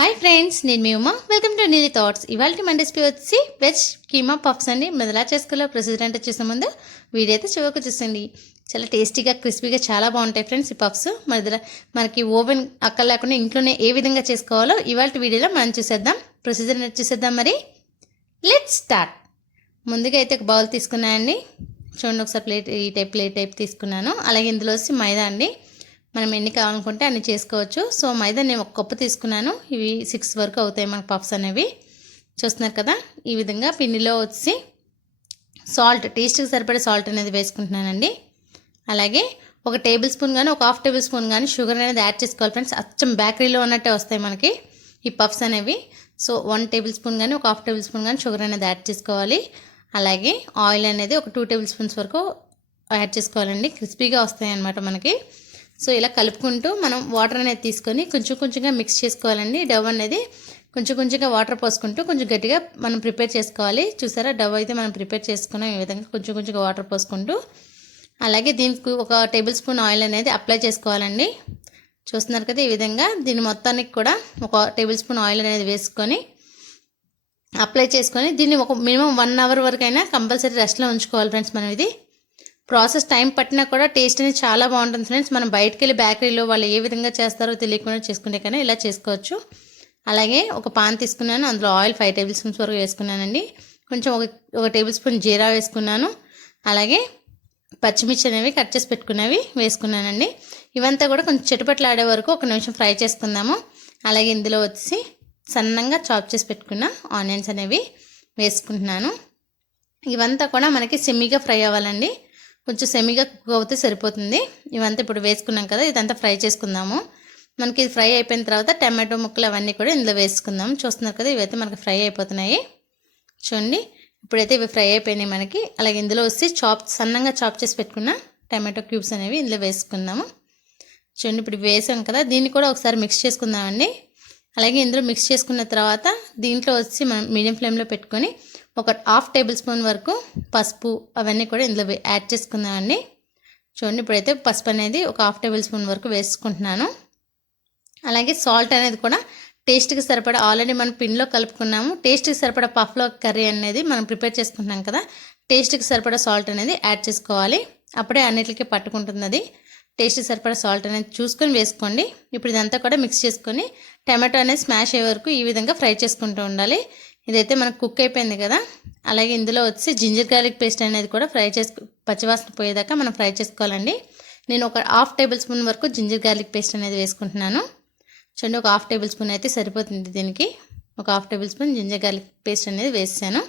Hi friends, నేను మీ Uma. Welcome to నీలి thoughts. ఇవాళ మన రెసిపీ వచ్చి వెజ్ కీమా పఫ్స్ అండి. మీరు ఎలా చేసుకోవాలో ప్రొసీజర్ అంటే చూసే ముందు వీడియో అయితే చివరికి చూసండి. చాలా టేస్టీగా క్రిస్పీగా చాలా బాగుంటాయి ఫ్రెండ్స్ ఈ పఫ్స్. మనకి ఓవెన్ అక్కడ లేకుండా ఇంట్లోనే ఏ విధంగా చేసుకోవాలో ఇవాళ వీడియోలో మనం చూసేద్దాం. ప్రొసీజర్ చూసేద్దాం. మరి లెట్స్ స్టార్ట్. ముందుగా అయితే ఒక బౌల్ తీసుకున్నానండి. చూడండి ఒకసారి ప్లేట్ టైప్ తీసుకున్నాను. అలాగే ఇందులో వచ్చి మైదా అండి. మనం ఎన్ని కావాలనుకుంటే అన్ని చేసుకోవచ్చు. సో మైదా నేను ఒక కప్పు తీసుకున్నాను. ఇవి 6 వరకు అవుతాయి మనకు పఫ్స్ అనేవి. చూస్తున్నారు కదా, ఈ విధంగా పిండిలో వచ్చి సాల్ట్, టేస్ట్కి సరిపడే సాల్ట్ అనేది వేసుకుంటున్నానండి. అలాగే ఒక టేబుల్ స్పూన్ కానీ ఒక హాఫ్ టేబుల్ స్పూన్ కానీ షుగర్ అనేది యాడ్ చేసుకోవాలి ఫ్రెండ్స్. అచ్చం బేకరీలో ఉన్నట్టే వస్తాయి మనకి ఈ పఫ్స్ అనేవి. సో 1 టేబుల్ స్పూన్ కానీ ఒక హాఫ్ టేబుల్ స్పూన్ కానీ షుగర్ అనేది యాడ్ చేసుకోవాలి. అలాగే ఆయిల్ అనేది ఒక 2 టేబుల్ స్పూన్స్ వరకు యాడ్ చేసుకోవాలండి. క్రిస్పీగా వస్తాయి అన్నమాట మనకి. సో ఇలా కలుపుకుంటూ మనం వాటర్ అనేది తీసుకొని కొంచెం కొంచెంగా మిక్స్ చేసుకోవాలండి. డవ్ అనేది కొంచెం కొంచెంగా వాటర్ పోసుకుంటూ కొంచెం గట్టిగా మనం ప్రిపేర్ చేసుకోవాలి. చూసారా, డవ్ అయితే మనం ప్రిపేర్ చేసుకున్నాం. ఈ విధంగా కొంచెం కొంచెంగా వాటర్ పోసుకుంటూ అలాగే దీనికి ఒక టేబుల్ స్పూన్ ఆయిల్ అనేది అప్లై చేసుకోవాలండి. చూస్తున్నారు కదా, ఈ విధంగా దీని మొత్తానికి కూడా ఒక టేబుల్ స్పూన్ ఆయిల్ అనేది వేసుకొని అప్లై చేసుకొని దీన్ని ఒక మినిమం 1 అవర్ వరకైనా కంపల్సరీ రెస్ట్లో ఉంచుకోవాలి ఫ్రెండ్స్. మనం ఇది ప్రాసెస్ టైం పట్టినా కూడా టేస్ట్ అనేది చాలా బాగుంటుంది ఫ్రెండ్స్. మనం బయటకు వెళ్ళి బేకరీలో వాళ్ళు ఏ విధంగా చేస్తారో తెలియకుండా చేసుకుంటే కానీ ఇలా చేసుకోవచ్చు. అలాగే ఒక పాన్ తీసుకున్నాను. అందులో ఆయిల్ 5 టేబుల్ స్పూన్స్ వరకు వేసుకున్నానండి. కొంచెం ఒక టేబుల్ స్పూన్ జీరా వేసుకున్నాను. అలాగే పచ్చిమిర్చి అనేవి కట్ చేసి పెట్టుకున్నవి వేసుకున్నానండి. ఇవంతా కూడా కొంచెం చిటపట్లాడే వరకు 1 నిమిషం ఫ్రై చేసుకుందాము. అలాగే ఇందులో వచ్చి సన్నంగా చాప్ చేసి పెట్టుకున్న ఆనియన్స్ అనేవి వేసుకుంటున్నాను. ఇవంతా కూడా మనకి సెమీగా ఫ్రై అవ్వాలండి. కొంచెం సెమీగా కుక్ అవుతే సరిపోతుంది. ఇవంతా ఇప్పుడు వేసుకున్నాం కదా, ఇదంతా ఫ్రై చేసుకుందాము. మనకి ఇది ఫ్రై అయిపోయిన తర్వాత టమాటో ముక్కలు అవన్నీ కూడా ఇందులో వేసుకుందాం. చూస్తున్నారు కదా, ఇవైతే మనకి ఫ్రై అయిపోతున్నాయి. చూడండి, ఇప్పుడైతే ఇవి ఫ్రై అయిపోయినాయి మనకి. అలాగే ఇందులో వచ్చి సన్నంగా చాప్ చేసి పెట్టుకున్న టమాటో క్యూబ్స్ అనేవి ఇందులో వేసుకుందాము. చూడండి, ఇప్పుడు వేసాం కదా, దీన్ని కూడా ఒకసారి మిక్స్ చేసుకుందామండి. అలాగే ఇందులో మిక్స్ చేసుకున్న తర్వాత దీంట్లో వచ్చి మనం మీడియం ఫ్లేమ్లో పెట్టుకొని ఒక హాఫ్ టేబుల్ స్పూన్ వరకు పసుపు అవన్నీ కూడా ఇందులో యాడ్ చేసుకుందామండి. చూడండి, ఇప్పుడైతే పసుపు అనేది ఒక హాఫ్ టేబుల్ స్పూన్ వరకు వేసుకుంటున్నాను. అలాగే సాల్ట్ అనేది కూడా టేస్ట్కి సరిపడా ఆల్రెడీ మనం పిండిలో కలుపుకున్నాము. టేస్ట్కి సరిపడా పఫ్లో కర్రీ అనేది మనం ప్రిపేర్ చేసుకుంటున్నాం కదా, టేస్ట్కి సరిపడా సాల్ట్ అనేది యాడ్ చేసుకోవాలి. అప్పుడే అన్నిటికీ పట్టుకుంటుంది అది. టేస్ట్కి సరిపడా సాల్ట్ అనేది చూసుకొని వేసుకోండి. ఇప్పుడు ఇదంతా కూడా మిక్స్ చేసుకొని టమాటో అనేది స్మాష్ అయ్యే వరకు ఈ విధంగా ఫ్రై చేసుకుంటూ ఉండాలి. ఇదైతే మనకు కుక్ అయిపోయింది కదా. అలాగే ఇందులో వచ్చి జింజర్ గార్లిక్ పేస్ట్ అనేది కూడా పచ్చివాసన పోయేదాకా మనం ఫ్రై చేసుకోవాలండి. నేను ఒక హాఫ్ టేబుల్ స్పూన్ వరకు జింజర్ గార్లిక్ పేస్ట్ అనేది వేసుకుంటున్నాను. చూడండి, ఒక హాఫ్ టేబుల్ స్పూన్ అయితే సరిపోతుంది దీనికి. ఒక half tablespoon ginger garlic paste అనేది వేసాను.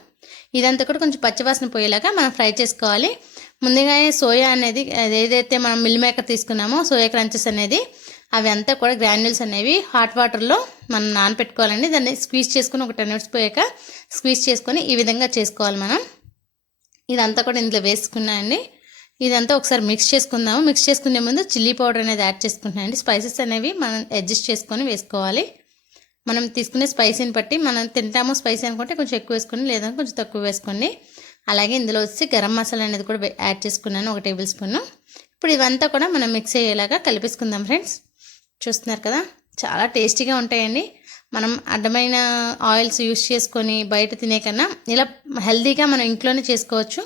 ఇదంతా కూడా కొంచెం పచ్చివాసన పోయేలాగా మనం ఫ్రై చేసుకోవాలి. ముందుగానే సోయా అనేది ఏదైతే మనం మిల్ మేకర్ తీసుకున్నామో సోయా క్రంచెస్ అనేది అవి అంతా కూడా గ్రాన్యూల్స్ అనేవి హాట్ వాటర్లో మనం నానపెట్టుకోవాలండి. దాన్ని స్క్వీజ్ చేసుకొని ఒక 10 మినిట్స్ పోయాక స్క్వీజ్ చేసుకొని ఈ విధంగా చేసుకోవాలి మనం. ఇదంతా కూడా ఇందులో వేసుకున్నానండి. ఇదంతా ఒకసారి మిక్స్ చేసుకుందాము. మిక్స్ చేసుకునే ముందు చిల్లీ పౌడర్ అనేది యాడ్ చేసుకుంటున్నానండి. స్పైసెస్ అనేవి మనం అడ్జస్ట్ చేసుకొని వేసుకోవాలి. మనం తీసుకునే స్పైసీని బట్టి, మనం తింటామో స్పైసీ అనుకుంటే కొంచెం ఎక్కువ వేసుకోండి, లేదంటే కొంచెం తక్కువ వేసుకోండి. అలాగే ఇందులో వచ్చి గరం మసాలా అనేది కూడా యాడ్ చేసుకున్నాను, 1 టేబుల్ స్పూన్. ఇప్పుడు ఇవంతా కూడా మనం మిక్స్ అయ్యేలాగా కలిపేసుకుందాం ఫ్రెండ్స్. చూస్తున్నారు కదా, చాలా టేస్టీగా ఉంటాయండి. మనం అడ్డమైన ఆయిల్స్ యూస్ చేసుకొని బయట తినే కన్నా ఇలా హెల్తీగా మనం ఇంట్లోనే చేసుకోవచ్చు.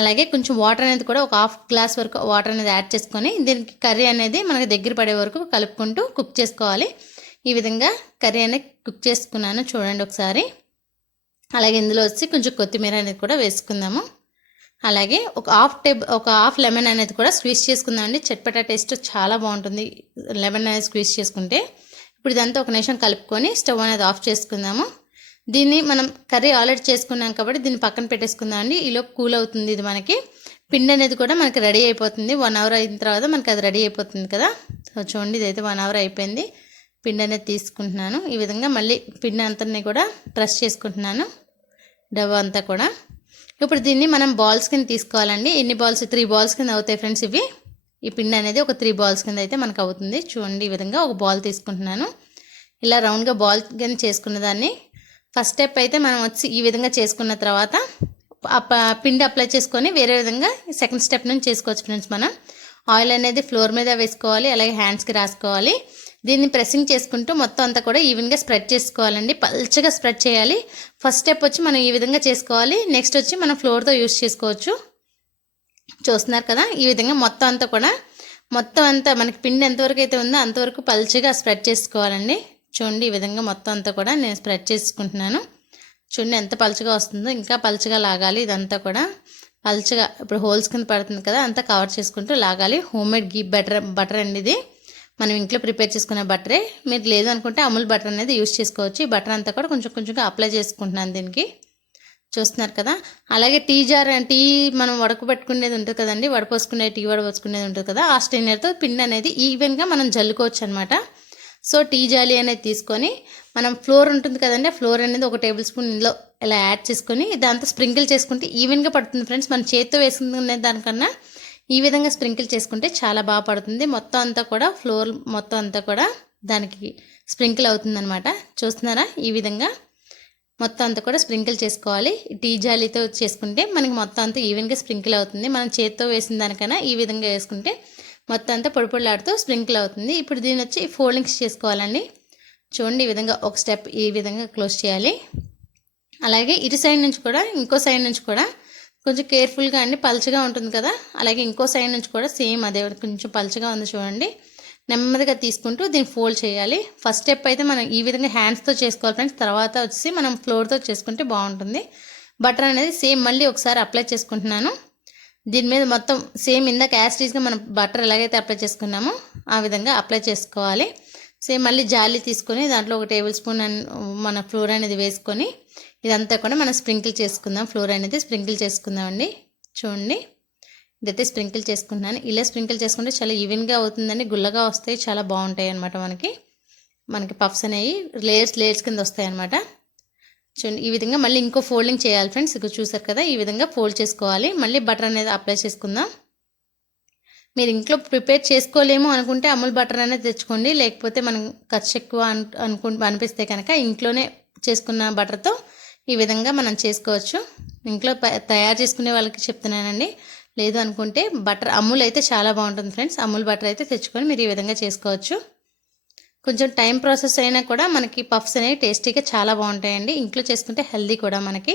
అలాగే కొంచెం వాటర్ అనేది కూడా ఒక హాఫ్ గ్లాస్ వరకు వాటర్ అనేది యాడ్ చేసుకొని దీనికి కర్రీ అనేది మనకి దగ్గర పడే వరకు కలుపుకుంటూ కుక్ చేసుకోవాలి. ఈ విధంగా కర్రీ అనేది కుక్ చేసుకున్నాను, చూడండి ఒకసారి. అలాగే ఇందులో వచ్చి కొంచెం కొత్తిమీర అనేది కూడా వేసుకుందాము. అలాగే ఒక హాఫ్ లెమన్ అనేది కూడా స్క్వీజ్ చేసుకుందామండి. చట్పటా టేస్ట్ చాలా బాగుంటుంది లెమన్ అనేది స్క్వీజ్ చేసుకుంటే. ఇప్పుడు ఇదంతా 1 నిమిషం కలుపుకొని స్టవ్ అనేది ఆఫ్ చేసుకుందాము. దీన్ని మనం కర్రీ ఆల్రెడీ చేసుకున్నాం కాబట్టి దీన్ని పక్కన పెట్టేసుకుందామండి. ఈలోపు కూల్ అవుతుంది ఇది మనకి. పిండి అనేది కూడా మనకి రెడీ అయిపోతుంది. 1 అవర్ అయిన తర్వాత మనకి అది రెడీ అయిపోతుంది కదా. సో చూడండి, ఇదైతే 1 అవర్ అయిపోయింది. పిండి అనేది తీసుకుంటున్నాను. ఈ విధంగా మళ్ళీ పిండి అంతా కూడా ప్రెస్ చేసుకుంటున్నాను, డవ్ అంతా కూడా. ఇప్పుడు దీన్ని మనం బాల్స్ కింద తీసుకోవాలండి. ఎన్ని బాల్స్? 3 బాల్స్ కింద అవుతాయి ఫ్రెండ్స్ ఇవి. ఈ పిండి అనేది ఒక 3 బాల్స్ కింద అయితే మనకు అవుతుంది. చూడండి, ఈ విధంగా ఒక బాల్ తీసుకుంటున్నాను. ఇలా రౌండ్గా బాల్ కింద చేసుకున్న దాన్ని ఫస్ట్ స్టెప్ అయితే మనం వచ్చి ఈ విధంగా చేసుకున్న తర్వాత పిండి అప్లై చేసుకొని వేరే విధంగా సెకండ్ స్టెప్ నుంచి చేసుకోవచ్చు ఫ్రెండ్స్. మనం ఆయిల్ అనేది ఫ్లోర్ మీద వేసుకోవాలి, అలాగే హ్యాండ్స్కి రాసుకోవాలి. దీన్ని ప్రెస్సింగ్ చేసుకుంటూ మొత్తం అంతా కూడా ఈవెన్గా స్ప్రెడ్ చేసుకోవాలండి. పల్చగా స్ప్రెడ్ చేయాలి. ఫస్ట్ స్టెప్ వచ్చి మనం ఈ విధంగా చేసుకోవాలి. నెక్స్ట్ వచ్చి మనం ఫ్లోర్తో యూస్ చేసుకోవచ్చు. చూస్తున్నారు కదా, ఈ విధంగా మొత్తం అంతా మనకి పిండి ఎంతవరకు అయితే ఉందో అంతవరకు పల్చగా స్ప్రెడ్ చేసుకోవాలండి. చూడండి, ఈ విధంగా మొత్తం అంతా కూడా నేను స్ప్రెడ్ చేసుకుంటున్నాను. చూడండి ఎంత పల్చగా వస్తుందో, ఇంకా పల్చగా లాగాలి. ఇదంతా కూడా పల్చగా ఇప్పుడు హోల్స్ కింద పడుతుంది కదా, అంతా కవర్ చేసుకుంటూ లాగాలి. హోమ్మేడ్ గీ బటర్ అండి ఇది. మనం ఇంట్లో ప్రిపేర్ చేసుకునే బటరే. మీరు లేదు అనుకుంటే అమూల్ బటర్ అనేది యూస్ చేసుకోవచ్చు. ఈ బటర్ అంతా కూడా కొంచెం కొంచెంగా అప్లై చేసుకుంటున్నాను దీనికి. చూస్తున్నారు కదా, అలాగే టీ మనం వడకబెట్టుకునేది ఉంటుంది కదండి, టీ వడపోసుకునేది ఉంటుంది కదా, ఆ స్ట్రైనర్తో పిండి అనేది ఈవెన్గా మనం జల్లుకోవచ్చు అనమాట. సో టీ జాలి అనేది తీసుకొని మనం ఫ్లోర్ ఉంటుంది కదండి, ఆ ఫ్లోర్ అనేది 1 టేబుల్ స్పూన్ ఇందులో ఇలా యాడ్ చేసుకొని దాంతో స్ప్రింకిల్ చేసుకుంటే ఈవెన్గా పడుతుంది ఫ్రెండ్స్. మనం చేతితో వేసుకునే దానికన్నా ఈ విధంగా స్ప్రింకిల్ చేసుకుంటే చాలా బాగా పడుతుంది. మొత్తం అంతా కూడా ఫ్లోర్ మొత్తం అంతా కూడా దానికి స్ప్రింకిల్ అవుతుంది అనమాట. చూస్తున్నారా, ఈ విధంగా మొత్తం అంతా కూడా స్ప్రింకిల్ చేసుకోవాలి. టీ జాలీతో చేసుకుంటే మనకి మొత్తం అంతా ఈవెన్గా స్ప్రింకిల్ అవుతుంది. మనం చేతితో వేసిన దానికన్నా ఈ విధంగా వేసుకుంటే మొత్తం అంతా పొడిలాడుతూ స్ప్రింకిల్ అవుతుంది. ఇప్పుడు దీని వచ్చి ఫోల్డింగ్స్ చేసుకోవాలండి. చూడండి, ఈ విధంగా ఒక స్టెప్ ఈ విధంగా క్లోజ్ చేయాలి. అలాగే ఇటు సైడ్ నుంచి కూడా ఇంకో సైడ్ నుంచి కూడా కొంచెం కేర్ఫుల్గా అండి, పల్చగా ఉంటుంది కదా, అలాగే ఇంకో సైడ్ నుంచి కూడా సేమ్ అదే కొంచెం పల్చగా ఉంది చూడండి. నెమ్మదిగా తీసుకుంటూ దీన్ని ఫోల్డ్ చేయాలి. ఫస్ట్ స్టెప్ అయితే మనం ఈ విధంగా హ్యాండ్స్తో చేసుకోవాలి ఫ్రెండ్స్. తర్వాత వచ్చి మనం ఫ్లోర్తో చేసుకుంటే బాగుంటుంది. బటర్ అనేది సేమ్ మళ్ళీ ఒకసారి అప్లై చేసుకుంటున్నాను. దీని మీద మొత్తం సేమ్ ఇందాక యాస్టీస్గా మనం బటర్ ఎలాగైతే అప్లై చేసుకున్నామో ఆ విధంగా అప్లై చేసుకోవాలి. సేమ్ మళ్ళీ జాలి తీసుకొని దాంట్లో 1 టేబుల్ స్పూన్ మన ఫ్లోర్ అనేది వేసుకొని ఇదంతా కూడా మనం స్ప్రింకిల్ చేసుకుందాం. ఫ్లోర్ అనేది స్ప్రింకిల్ చేసుకుందామండి. చూడండి, ఇదైతే స్ప్రింకిల్ చేసుకుంటున్నాను. ఇలా స్ప్రింకిల్ చేసుకుంటే చాలా ఈవెన్గా అవుతుందండి, గుల్లగా వస్తాయి, చాలా బాగుంటాయి అనమాట. మనకి పఫ్స్ అనేవి లేయర్స్ కింద వస్తాయి అనమాట. చూడండి, ఈ విధంగా మళ్ళీ ఇంకో ఫోల్డింగ్ చేయాలి ఫ్రెండ్స్. ఇక్కడ చూసారు కదా, ఈ విధంగా ఫోల్డ్ చేసుకోవాలి. మళ్ళీ బటర్ అనేది అప్లై చేసుకుందాం. మీరు ఇంట్లో ప్రిపేర్ చేసుకోలేము అనుకుంటే అమూల్ బటర్ అనేది తెచ్చుకోండి. లేకపోతే మనం ఖర్చు ఎక్కువ అనిపిస్తే కనుక ఇంట్లోనే చేసుకున్న బటర్తో ఈ విధంగా మనం చేసుకోవచ్చు. ఇంట్లో తయారు చేసుకునే వాళ్ళకి చెప్తున్నానండి. లేదు అనుకుంటే అమూల్ అయితే చాలా బాగుంటుంది ఫ్రెండ్స్. అమూల్ బటర్ అయితే తెచ్చుకొని మీరు ఈ విధంగా చేసుకోవచ్చు. కొంచెం టైం ప్రాసెస్ అయినా కూడా మనకి పఫ్స్ అనేవి టేస్టీగా చాలా బాగుంటాయండి. ఇంట్లో చేసుకుంటే హెల్దీ కూడా మనకి.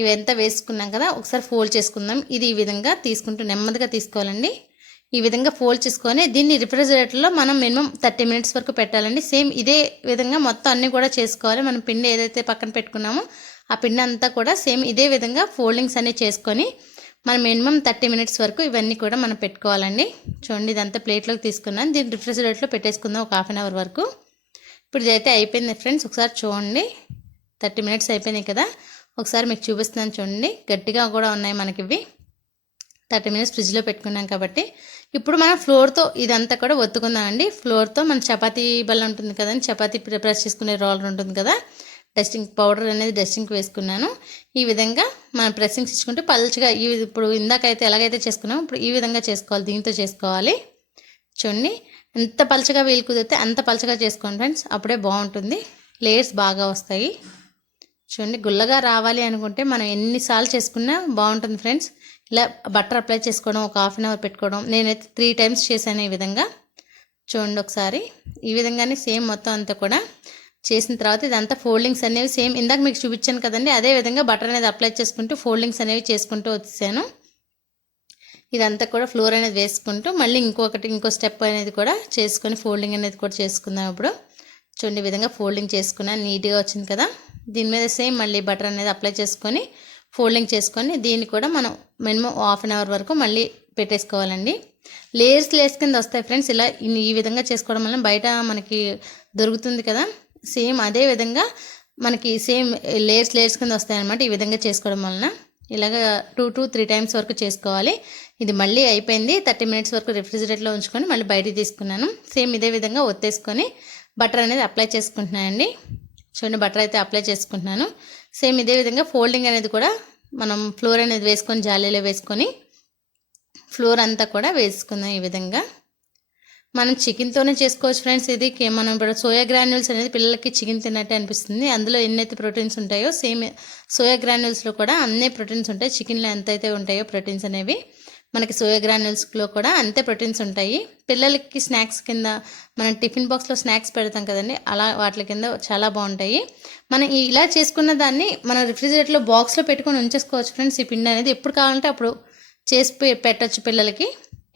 ఇవంతా వేసుకున్నాం కదా, ఒకసారి ఫోల్డ్ చేసుకుందాం. ఇది ఈ విధంగా తీసుకుంటూ నెమ్మదిగా తీసుకోవాలండి. ఈ విధంగా ఫోల్డ్ చేసుకొని దీన్ని రిఫ్రిజిరేటర్లో మనం మినిమం 30 మినిట్స్ వరకు పెట్టాలండి. సేమ్ ఇదే విధంగా మొత్తం అన్నీ కూడా చేసుకోవాలి. మనం పిండి ఏదైతే పక్కన పెట్టుకున్నామో ఆ పిండి అంతా కూడా సేమ్ ఇదే విధంగా ఫోల్డింగ్స్ అన్నీ చేసుకొని మనం మినిమం 30 మినిట్స్ వరకు ఇవన్నీ కూడా మనం పెట్టుకోవాలండి. చూడండి, ఇదంతా ప్లేట్లోకి తీసుకున్నాను. దీన్ని రిఫ్రిజిరేటర్లో పెట్టేసుకుందాం ఒక 1/2 అవర్ వరకు. ఇప్పుడు ఇదైతే అయిపోయింది ఫ్రెండ్స్. ఒకసారి చూడండి, 30 మినిట్స్ అయిపోయినాయి కదా. ఒకసారి మీకు చూపిస్తున్నాను చూడండి, గట్టిగా కూడా ఉన్నాయి మనకి ఇవి. 30 మినిట్స్ ఫ్రిడ్జ్లో పెట్టుకున్నాం కాబట్టి ఇప్పుడు మనం ఫ్లోర్తో ఇదంతా కూడా ఒత్తుకుందామండి. ఫ్లోర్తో మన చపాతీ బల్ల ఉంటుంది కదండి, చపాతీ ప్రెస్ చేసుకునే రోలర్ ఉంటుంది కదా, డస్టింగ్ పౌడర్ అనేది డస్టింగ్కి వేసుకున్నాను. ఈ విధంగా మనం ప్రెస్సింగ్స్ ఇచ్చుకుంటే పల్చగా ఇప్పుడు ఇందాకైతే ఎలాగైతే చేసుకున్నామో ఇప్పుడు ఈ విధంగా చేసుకోవాలి. దీంతో చేసుకోవాలి. చూడండి, ఎంత పల్చగా వీలు కుదిరితే అంత పల్చగా చేసుకోండి ఫ్రెండ్స్, అప్పుడే బాగుంటుంది. లేయర్స్ బాగా వస్తాయి. చూడండి, గుల్లగా రావాలి అనుకుంటే మనం ఎన్నిసార్లు చేసుకున్నా బాగుంటుంది ఫ్రెండ్స్. ఇలా బటర్ అప్లై చేసుకోవడం, ఒక 1/2 అవర్ పెట్టుకోవడం. నేనైతే 3 టైమ్స్ చేశాను ఈ విధంగా. చూడండి ఒకసారి, ఈ విధంగానే సేమ్ మొత్తం అంతా కూడా చేసిన తర్వాత ఇదంతా ఫోల్డింగ్స్ అనేవి సేమ్ ఇందాక మీకు చూపించాను కదండి, అదే విధంగా బటర్ అనేది అప్లై చేసుకుంటూ ఫోల్డింగ్స్ అనేవి చేసుకుంటూ వచ్చేసాను. ఇదంతా కూడా ఫ్లోర్ అనేది వేసుకుంటూ మళ్ళీ ఇంకో స్టెప్ అనేది కూడా చేసుకొని ఫోల్డింగ్ అనేది కూడా చేసుకుందాం. ఇప్పుడు చూడండి, ఈ విధంగా ఫోల్డింగ్ చేసుకున్నాను, నీట్గా వచ్చింది కదా. దీని మీద సేమ్ మళ్ళీ బటర్ అనేది అప్లై చేసుకొని ఫోల్డింగ్ చేసుకొని దీన్ని కూడా మనం మినిమం 1/2 అవర్ వరకు మళ్ళీ పెట్టేసుకోవాలండి. లేయర్స్ కింద వస్తాయి ఫ్రెండ్స్. ఇలా ఈ విధంగా చేసుకోవడం వల్ల బయట మనకి దొరుకుతుంది కదా, సేమ్ అదే విధంగా మనకి సేమ్ లేయర్స్ కింద వస్తాయన్నమాట. ఈ విధంగా చేసుకోవడం వలన ఇలాగ 2 to 3 టైమ్స్ వరకు చేసుకోవాలి. ఇది మళ్ళీ అయిపోయింది. 30 మినిట్స్ వరకు రిఫ్రిజిరేటర్లో ఉంచుకొని మళ్ళీ బయటికి తీసుకున్నాను. సేమ్ ఇదే విధంగా ఒత్తేసుకొని బటర్ అనేది అప్లై చేసుకుంటున్నానండి. చూడండి, బటర్ అయితే అప్లై చేసుకుంటున్నాను. సేమ్ ఇదే విధంగా ఫోల్డింగ్ అనేది కూడా మనం ఫ్లోర్ అనేది వేసుకొని జాలీలో వేసుకొని ఫ్లోర్ అంతా కూడా వేసుకుందాం. ఈ విధంగా మనం చికెన్తోనే చేసుకోవచ్చు ఫ్రెండ్స్. ఇది మనం ఇప్పుడు సోయా గ్రాన్యూల్స్ అనేది పిల్లలకి చికెన్ తిన్నట్టే అనిపిస్తుంది. అందులో ఎన్నైతే ప్రోటీన్స్ ఉంటాయో సేమ్ సోయా గ్రాన్యూల్స్లో కూడా అన్నీ ప్రోటీన్స్ ఉంటాయి. చికెన్లో ఎంతైతే ఉంటాయో ప్రోటీన్స్ అనేవి మనకి సోయా గ్రాన్యూల్స్లో కూడా అంతే ప్రోటీన్స్ ఉంటాయి. పిల్లలకి స్నాక్స్ కింద మనం టిఫిన్ బాక్స్లో స్నాక్స్ పెడతాం కదండి, అలా వాటి కింద చాలా బాగుంటాయి. మనం ఇలా చేసుకున్న దాన్ని మనం రిఫ్రిజిరేటర్లో బాక్స్లో పెట్టుకొని ఉంచేసుకోవచ్చు ఫ్రెండ్స్. ఈ పిండి అనేది ఎప్పుడు కావాలంటే అప్పుడు చేసి పెట్టచ్చు పిల్లలకి.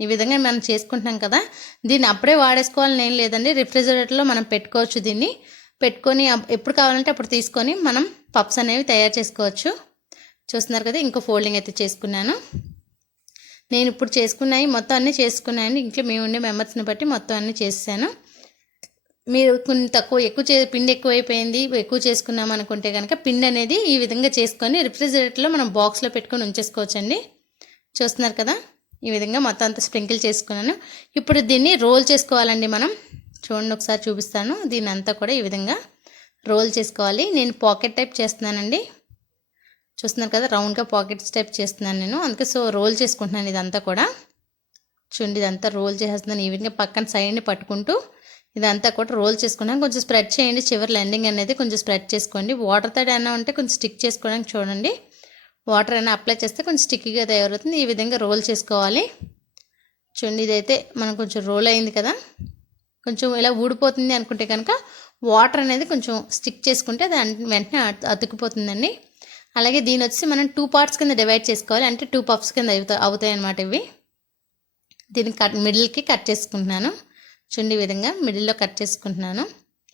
ఈ విధంగా మనం చేసుకుంటున్నాం కదా, దీన్ని అప్పుడే వాడేసుకోవాలని ఏం లేదండి. రిఫ్రిజిరేటర్లో మనం పెట్టుకోవచ్చు. దీన్ని పెట్టుకొని ఎప్పుడు కావాలంటే అప్పుడు తీసుకొని మనం పప్స్ అనేవి తయారు చేసుకోవచ్చు. చూస్తున్నారు కదా, ఇంకో ఫోల్డింగ్ అయితే చేసుకున్నాను. నేను ఇప్పుడు చేసుకున్నాయి మొత్తం అన్నీ చేసుకున్నాను. ఇంట్లో మేము ఉండే మెంబర్స్ని బట్టి మొత్తం అన్నీ చేసాను. మీరు కొన్ని ఎక్కువ పిండి ఎక్కువైపోయింది, ఎక్కువ చేసుకున్నాం అనుకుంటే కనుక పిండి అనేది ఈ విధంగా చేసుకొని రిఫ్రిజిరేటర్లో మనం బాక్స్లో పెట్టుకొని ఉంచేసుకోవచ్చండి. చూస్తున్నారు కదా, ఈ విధంగా మొత్తం అంతా స్ప్రింకిల్ చేసుకున్నాను. ఇప్పుడు దీన్ని రోల్ చేసుకోవాలండి మనం. చూడండి, ఒకసారి చూపిస్తాను. దీన్ని అంతా కూడా ఈ విధంగా రోల్ చేసుకోవాలి. నేను పాకెట్ టైప్ చేస్తున్నానండి. చూస్తున్నారు కదా, రౌండ్గా పాకెట్స్ టైప్ చేస్తున్నాను నేను, అందుకే రోల్ చేసుకుంటున్నాను ఇదంతా కూడా. చూడండి, ఇదంతా రోల్ చేసేస్తున్నాను. ఈ విధంగా పక్కన సైడ్ని పట్టుకుంటూ ఇదంతా కూడా రోల్ చేసుకున్నాను. కొంచెం స్ప్రెడ్ చేయండి, చివరి ఎండింగ్ అనేది కొంచెం స్ప్రెడ్ చేసుకోండి. వాటర్ తడి అయినా ఉంటే కొంచెం స్టిక్ చేసుకోవడానికి చూడండి. వాటర్ అయినా అప్లై చేస్తే కొంచెం స్టిక్కీగా తయారవుతుంది. ఈ విధంగా రోల్ చేసుకోవాలి. చూడండి, ఇదైతే మనం కొంచెం రోల్ అయింది కదా, కొంచెం ఇలా ఊడిపోతుంది అనుకుంటే కనుక వాటర్ అనేది కొంచెం స్టిక్ చేసుకుంటే అది వెంటనే అతుక్కుపోతుందండి. అలాగే దీని వచ్చి మనం 2 పార్ట్స్ కింద డివైడ్ చేసుకోవాలి, అంటే 2 పఫ్స్ కింద అవుతాయి అన్నమాట ఇవి. దీన్ని మిడిల్కి కట్ చేసుకుంటున్నాను. చూడండి, ఈ విధంగా మిడిల్లో కట్ చేసుకుంటున్నాను.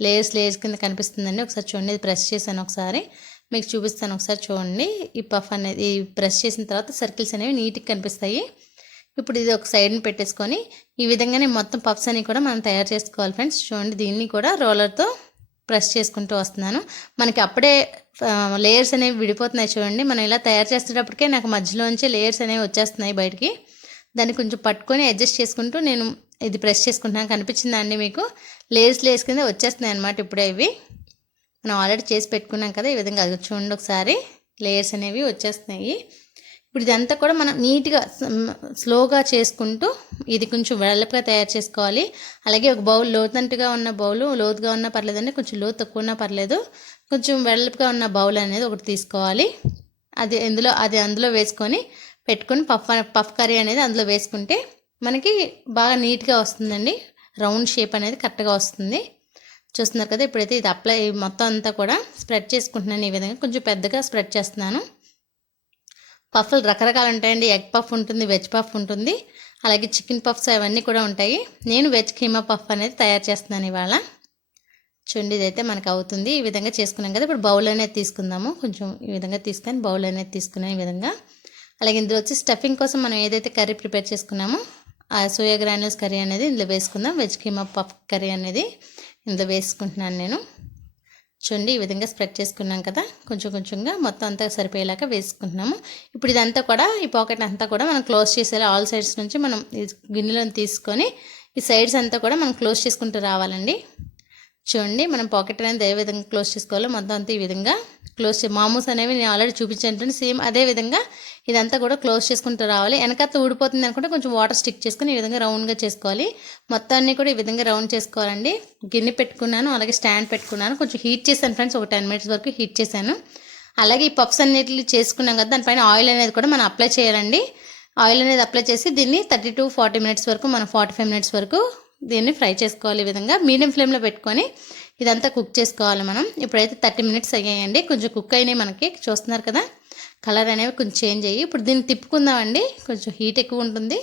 లేయర్స్ కింద కనిపిస్తుందండి. ఒకసారి చూడండి, ఇది ప్రెస్ చేశాను, ఒకసారి మీకు చూపిస్తాను. ఒకసారి చూడండి, ఈ పఫ్ అనేది ప్రెస్ చేసిన తర్వాత సర్కిల్స్ అనేవి నీట్గా కనిపిస్తాయి. ఇప్పుడు ఇది ఒక సైడ్ని పెట్టేసుకొని ఈ విధంగానే మొత్తం పఫ్స్ అన్ని కూడా మనం తయారు చేసుకోవాలి ఫ్రెండ్స్. చూడండి, దీన్ని కూడా రోలర్తో ప్రెస్ చేసుకుంటూ వస్తున్నాను. మనకి అప్పుడే లేయర్స్ అనేవి విడిపోతున్నాయి. చూడండి, మనం ఇలా తయారు చేసేటప్పటికే నాకు మధ్యలోంచి లేయర్స్ అనేవి వచ్చేస్తున్నాయి బయటికి. దాన్ని కొంచెం పట్టుకొని అడ్జస్ట్ చేసుకుంటూ నేను ఇది ప్రెస్ చేసుకుంటున్నాను. కనిపించిందా అండి మీకు? లేయర్స్ కింద వచ్చేస్తున్నాయి అన్నమాట ఇప్పుడే. ఇవి మనం ఆల్రెడీ చేసి పెట్టుకున్నాం కదా, ఈ విధంగా అది చూడండి, ఒకసారి లేయర్స్ అనేవి వచ్చేస్తున్నాయి. ఇప్పుడు ఇదంతా కూడా మనం నీట్గా స్లోగా చేసుకుంటూ ఇది కొంచెం వెడల్పుగా తయారు చేసుకోవాలి. అలాగే ఒక బౌల్ లోతుగా ఉన్న బౌలు, లోతుగా ఉన్నా పర్లేదండి, కొంచెం లోతు తక్కువ ఉన్నా పర్లేదు, కొంచెం వెడల్పుగా ఉన్న బౌల్ అనేది ఒకటి తీసుకోవాలి. అది అందులో వేసుకొని పెట్టుకొని పఫ్ కర్రీ అనేది అందులో వేసుకుంటే మనకి బాగా నీట్గా వస్తుందండి. రౌండ్ షేప్ అనేది కరెక్ట్గా వస్తుంది. చూస్తున్నారు కదా, ఇప్పుడైతే ఇది మొత్తం అంతా కూడా స్ప్రెడ్ చేసుకుంటున్నాను. ఈ విధంగా కొంచెం పెద్దగా స్ప్రెడ్ చేస్తున్నాను. పఫ్లు రకరకాలు ఉంటాయండి. ఎగ్ పఫ్ ఉంటుంది, వెజ్ పఫ్ ఉంటుంది, అలాగే చికెన్ పఫ్స్ అవన్నీ కూడా ఉంటాయి. నేను వెజ్ కీమా పఫ్ అనేది తయారు చేస్తున్నాను ఇవాళ. చూడండి, ఇదైతే మనకు అవుతుంది. ఈ విధంగా చేసుకున్నాం కదా, ఇప్పుడు బౌల్ అనేది తీసుకుందాము. కొంచెం ఈ విధంగా తీసుకొని బౌల్ అనేది తీసుకున్నాం ఈ విధంగా. అలాగే ఇందులో వచ్చి స్టఫింగ్ కోసం మనం ఏదైతే కర్రీ ప్రిపేర్ చేసుకున్నామో ఆ సోయా గ్రాన్యూల్స్ కర్రీ అనేది ఇందులో వేసుకుందాం. వెజ్ కీమా పఫ్ కర్రీ అనేది ఇందులో వేసుకుంటున్నాను నేను. చూడండి, ఈ విధంగా స్ప్రెడ్ చేసుకున్నాం కదా, కొంచెంగా మొత్తం అంతా సరిపోయేలాగా వేసుకుంటున్నాము. ఇప్పుడు ఇదంతా కూడా ఈ పాకెట్ అంతా కూడా మనం క్లోజ్ చేసేలా ఆల్ సైడ్స్ నుంచి మనం ఈ గిన్నెలో తీసుకొని ఈ సైడ్స్ అంతా కూడా మనం క్లోజ్ చేసుకుంటూ రావాలండి. చూడండి, మనం పాకెట్ అనేది ఏ విధంగా క్లోజ్ చేసుకోవాలో మొత్తం అంతా ఈ విధంగా మామూస్ అనేవి నేను ఆల్రెడీ చూపించాను. సేమ్ అదే విధంగా ఇదంతా కూడా క్లోజ్ చేసుకుంటూ రావాలి. వెనకాల ఊడిపోతుంది అనుకుంటే కొంచెం వాటర్ స్టిక్ చేసుకుని ఈ విధంగా రౌండ్గా చేసుకోవాలి. మొత్తాన్ని కూడా ఈ విధంగా రౌండ్ చేసుకోవాలండి. గిన్నె పెట్టుకున్నాను, అలాగే స్టాండ్ పెట్టుకున్నాను. కొంచెం హీట్ చేశాను ఫ్రెండ్స్, ఒక 10 మినిట్స్ వరకు హీట్ చేశాను. అలాగే ఈ పఫ్స్ అన్నిటిని చేసుకున్నాం కదా, దానిపైన ఆయిల్ అనేది కూడా మనం అప్లై చేయాలండి. ఆయిల్ అనేది అప్లై చేసి దీన్ని 30 to 40 మినిట్స్ వరకు, మనం 45 మినిట్స్ వరకు దీన్ని ఫ్రై చేసుకోవాలి. ఈ విధంగా మీడియం ఫ్లేమ్లో పెట్టుకొని ఇదంతా కుక్ చేసుకోవాలి మనం. ఇప్పుడైతే 30 మినిట్స్ అయ్యాయండి. కొంచెం కుక్ అయినాయి మనకి, చూస్తున్నారు కదా, కలర్ అనేవి కొంచెం చేంజ్ అయ్యి. ఇప్పుడు దీన్ని తిప్పుకుందామండి. కొంచెం హీట్ ఎక్కువ ఉంటుంది,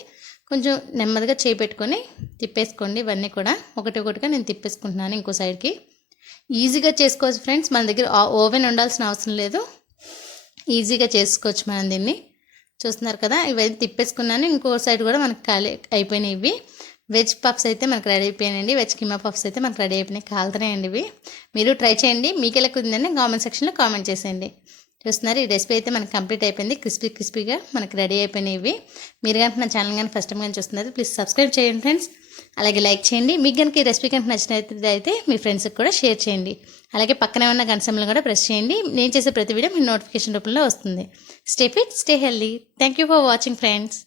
కొంచెం నెమ్మదిగా చేయి పెట్టుకొని తిప్పేసుకోండి. ఇవన్నీ కూడా ఒకటిగా నేను తిప్పేసుకుంటున్నాను ఇంకో సైడ్కి. ఈజీగా చేసుకోవచ్చు ఫ్రెండ్స్, మన దగ్గర ఓవెన్ ఉండాల్సిన అవసరం లేదు, ఈజీగా చేసుకోవచ్చు మనం దీన్ని. చూస్తున్నారు కదా, ఇవన్నీ తిప్పేసుకున్నాను. ఇంకో సైడ్ కూడా మనకి ఖాళీ అయిపోయినాయి. ఇవి వెజ్ పఫ్స్ అయితే మనకు రెడీ అయిపోయాయండి. వెజ్ కీమా పఫ్స్ అయితే మనకు రెడీ అయిపోయినాయి, కాలుతున్నాయండి ఇవి. మీరు ట్రై చేయండి, మీకు ఎలా కుదిరిందని కామెంట్ సెక్షన్లో కామెంట్ చేసేయండి. చూస్తున్నారు, ఈ రెసిపీ అయితే మనకు కంప్లీట్ అయిపోయింది. క్రిస్పీగా మనకు రెడీ అయిపోయినాయి ఇవి. మీరు కనుక నా ఛానల్ కానీ ఫస్ట్ టైం కానీ చూస్తున్నారు, ప్లీజ్ సబ్స్క్రైబ్ చేయండి ఫ్రెండ్స్. అలాగే లైక్ చేయండి. మీకు కనుక ఈ రెసిపీ కనుక నచ్చినట్లయితే మీ ఫ్రెండ్స్కి కూడా షేర్ చేయండి. అలాగే పక్కనే ఉన్న గంట సింబల్ కూడా ప్రెస్ చేయండి. నేను చేసే ప్రతి వీడియో మీ నోటిఫికేషన్ రూపంలో వస్తుంది. Stay fit, stay healthy. Thank you for watching friends.